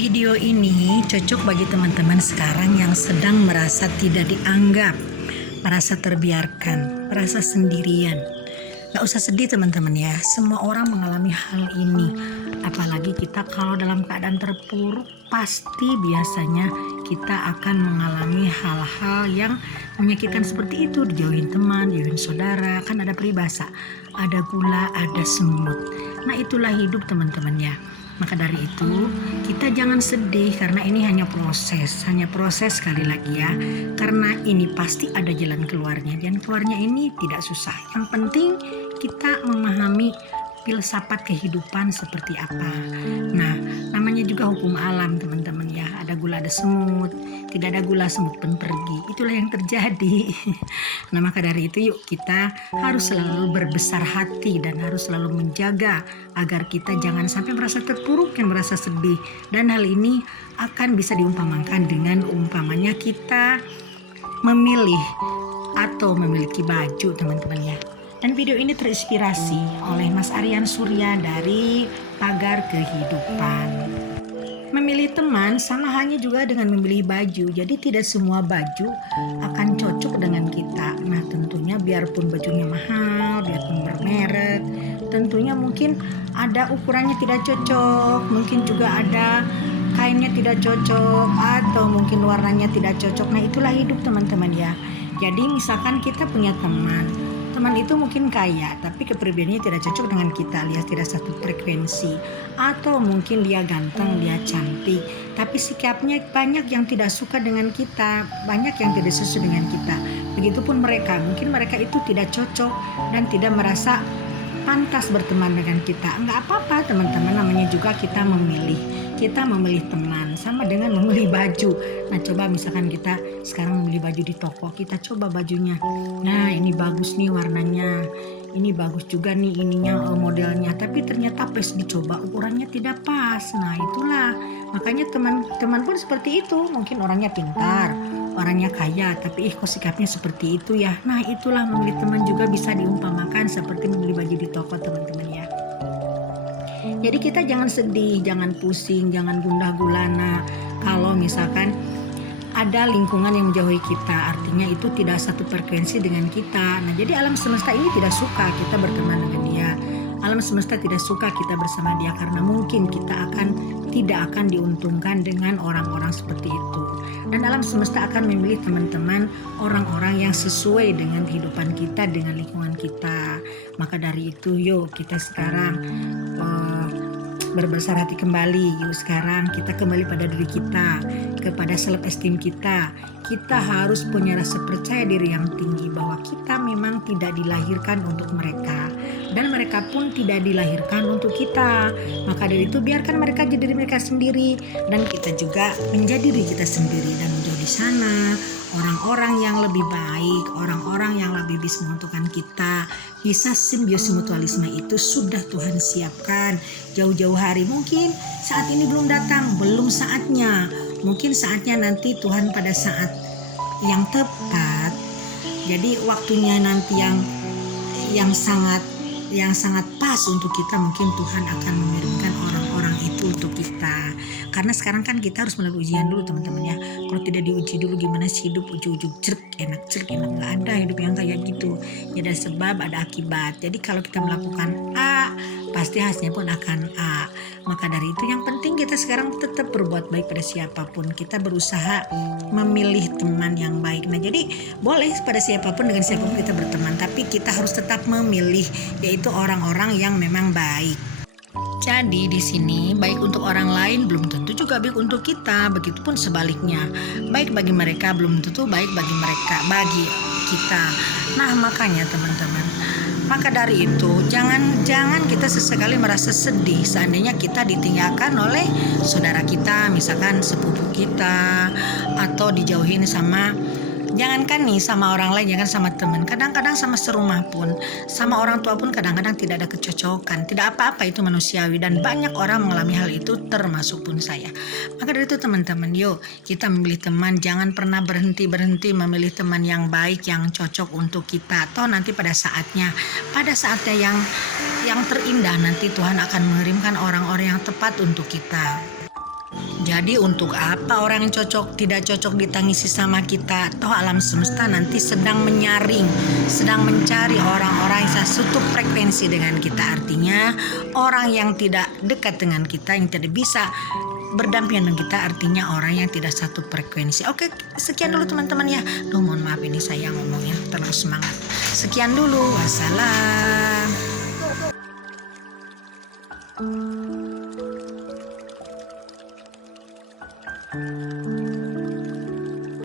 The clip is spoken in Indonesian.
Video ini cocok bagi teman-teman sekarang yang sedang merasa tidak dianggap, merasa terbiarkan, merasa sendirian. Gak usah sedih teman-teman ya, semua orang mengalami hal ini. Apalagi kita kalau dalam keadaan terpuruk, pasti biasanya kita akan mengalami hal-hal yang menyakitkan seperti itu. Dijauhin teman, dijauhin saudara, kan ada peribahasa, ada gula, ada semut. Nah itulah hidup teman-teman ya. Maka dari itu kita jangan sedih karena ini hanya proses sekali lagi ya. Karena ini pasti ada jalan keluarnya dan keluarnya ini tidak susah. Yang penting kita memahami filsafat kehidupan seperti apa. Nah, namanya juga hukum alam teman-teman ya. Ada gula ada semut, tidak ada gula semut pun pergi. Itulah yang terjadi. Nah, maka dari itu yuk kita harus selalu berbesar hati dan harus selalu menjaga agar kita jangan sampai merasa terpuruk dan merasa sedih. Dan hal ini akan bisa diumpamakan dengan umpamanya kita memilih atau memiliki baju teman-teman ya. Dan video ini terinspirasi oleh Mas Aryan Surya dari Pagar Kehidupan. Memilih teman sama halnya juga dengan memilih baju. Jadi tidak semua baju akan cocok dengan kita. Nah tentunya biarpun bajunya mahal, biarpun bermerek, tentunya mungkin ada ukurannya tidak cocok. Mungkin juga ada kainnya tidak cocok atau mungkin warnanya tidak cocok. Nah itulah hidup teman-teman ya. Jadi misalkan kita punya teman itu mungkin kaya tapi kepribadiannya tidak cocok dengan kita, alias tidak satu frekuensi, atau mungkin dia ganteng, dia cantik tapi sikapnya banyak yang tidak suka dengan kita, banyak yang tidak sesuai dengan kita. Begitupun mereka, mungkin mereka itu tidak cocok dan tidak merasa pantas berteman dengan kita. Enggak apa-apa teman-teman, namanya juga kita memilih teman sama dengan memilih baju. Nah coba misalkan kita sekarang memilih baju di toko, kita coba bajunya, nah ini bagus nih warnanya, ini bagus juga nih ininya modelnya, tapi ternyata pas dicoba ukurannya tidak pas. Nah itulah makanya teman-teman pun seperti itu, mungkin orangnya pintar, orangnya kaya, tapi kok sikapnya seperti itu ya. Nah itulah memilih teman juga bisa diumpamakan seperti memilih baju di toko teman-teman ya. Jadi kita jangan sedih, jangan pusing, jangan gundah gulana kalau misalkan ada lingkungan yang menjauhi kita, artinya itu tidak satu frekuensi dengan kita. Nah jadi alam semesta ini tidak suka kita berteman dengan dia. Alam semesta tidak suka kita bersama dia karena mungkin kita tidak akan diuntungkan dengan orang-orang seperti itu. Dan alam semesta akan memilih teman-teman orang-orang yang sesuai dengan kehidupan kita, dengan lingkungan kita. Maka dari itu yuk kita sekarang berbesar hati kembali. Yuk sekarang kita kembali pada diri kita, kepada self esteem kita. Kita harus punya rasa percaya diri yang tinggi bahwa kita memang tidak dilahirkan untuk mereka dan mereka pun tidak dilahirkan untuk kita. Maka dari itu biarkan mereka jadi diri mereka sendiri dan kita juga menjadi diri kita sendiri, dan menjadi sana orang-orang yang lebih baik, orang-orang yang lebih bisa menguntungkan kita. Bisa simbiosis mutualisme itu sudah Tuhan siapkan jauh-jauh hari. Mungkin saat ini belum datang, belum saatnya. Mungkin saatnya nanti Tuhan pada saat yang tepat. Jadi waktunya nanti yang sangat pas untuk kita, mungkin Tuhan akan mengirimkan orang-orang itu untuk kita. Karena sekarang kan kita harus melalui ujian dulu teman-teman ya. Kalau tidak diuji dulu gimana sih hidup, ujung-ujung cerk enak, nggak ada hidup yang kayak gitu. Ya ada sebab, ada akibat. Jadi kalau kita melakukan A, pasti hasilnya pun akan A. Maka dari itu yang penting kita sekarang tetap berbuat baik pada siapapun. Kita berusaha memilih teman yang baik. Nah jadi boleh pada siapapun, dengan siapapun kita berteman, tapi kita harus tetap memilih, yaitu orang-orang yang memang baik. Jadi di sini baik untuk orang lain belum tentu juga baik untuk kita, begitupun sebaliknya. Baik bagi mereka belum tentu baik bagi kita. Nah makanya teman-teman, maka dari itu jangan kita sesekali merasa sedih seandainya kita ditinggalkan oleh saudara kita, misalkan sepupu kita, atau dijauhin sama, jangankan nih sama orang lain, jangan sama teman, kadang-kadang sama serumah pun, sama orang tua pun kadang-kadang tidak ada kecocokan. Tidak apa-apa, itu manusiawi dan banyak orang mengalami hal itu, termasuk pun saya. Maka dari itu teman-teman, yuk kita memilih teman, jangan pernah berhenti memilih teman yang baik, yang cocok untuk kita. Toh nanti pada saatnya yang terindah nanti Tuhan akan mengirimkan orang-orang yang tepat untuk kita. Jadi untuk apa orang yang tidak cocok ditangisi sama kita? Toh alam semesta nanti sedang menyaring, sedang mencari orang-orang yang satu frekuensi dengan kita. Artinya orang yang tidak dekat dengan kita, yang tidak bisa berdampingan dengan kita, artinya orang yang tidak satu frekuensi. Oke, sekian dulu teman-teman ya. Duh, mohon maaf ini saya ngomongnya terlalu semangat. Sekian dulu, wassalam.